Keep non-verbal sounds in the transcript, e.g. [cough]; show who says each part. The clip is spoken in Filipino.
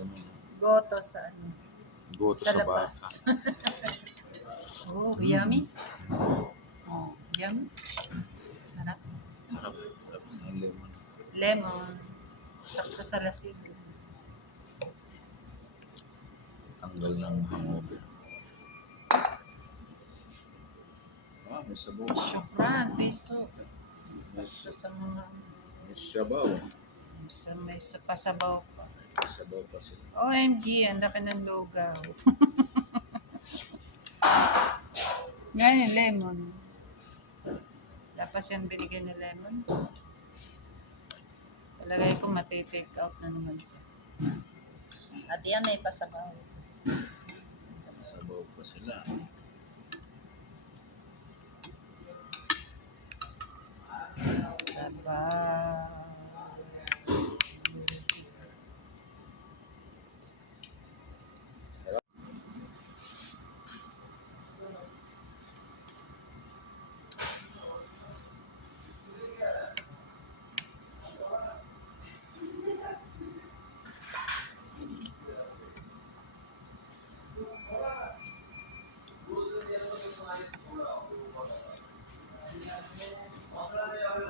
Speaker 1: lemon.
Speaker 2: Goto sa ano.
Speaker 1: Goto
Speaker 2: Sa
Speaker 1: sa,
Speaker 2: labas. [laughs] oh, yummy. Oh, yummy. Sarap.
Speaker 1: Sarap. Sarap ng lemon.
Speaker 2: Lemon. Sakto sa lasig.
Speaker 1: Tanggal ng hangover. Ah, may sabaw.
Speaker 2: Syukran, piso. Sakto sa mga
Speaker 1: May sabaw.
Speaker 2: sa may sa pasabaw pa.
Speaker 1: May sabaw pa sila.
Speaker 2: OMG, ang laki ng lugaw. [laughs] Ngayon, lemon. Tapos yan binigyan ng lemon. Palagay ko matitake out na naman. At yan may pasabaw.
Speaker 1: Sabaw pa sila.
Speaker 2: মশলা দিয়ে হবে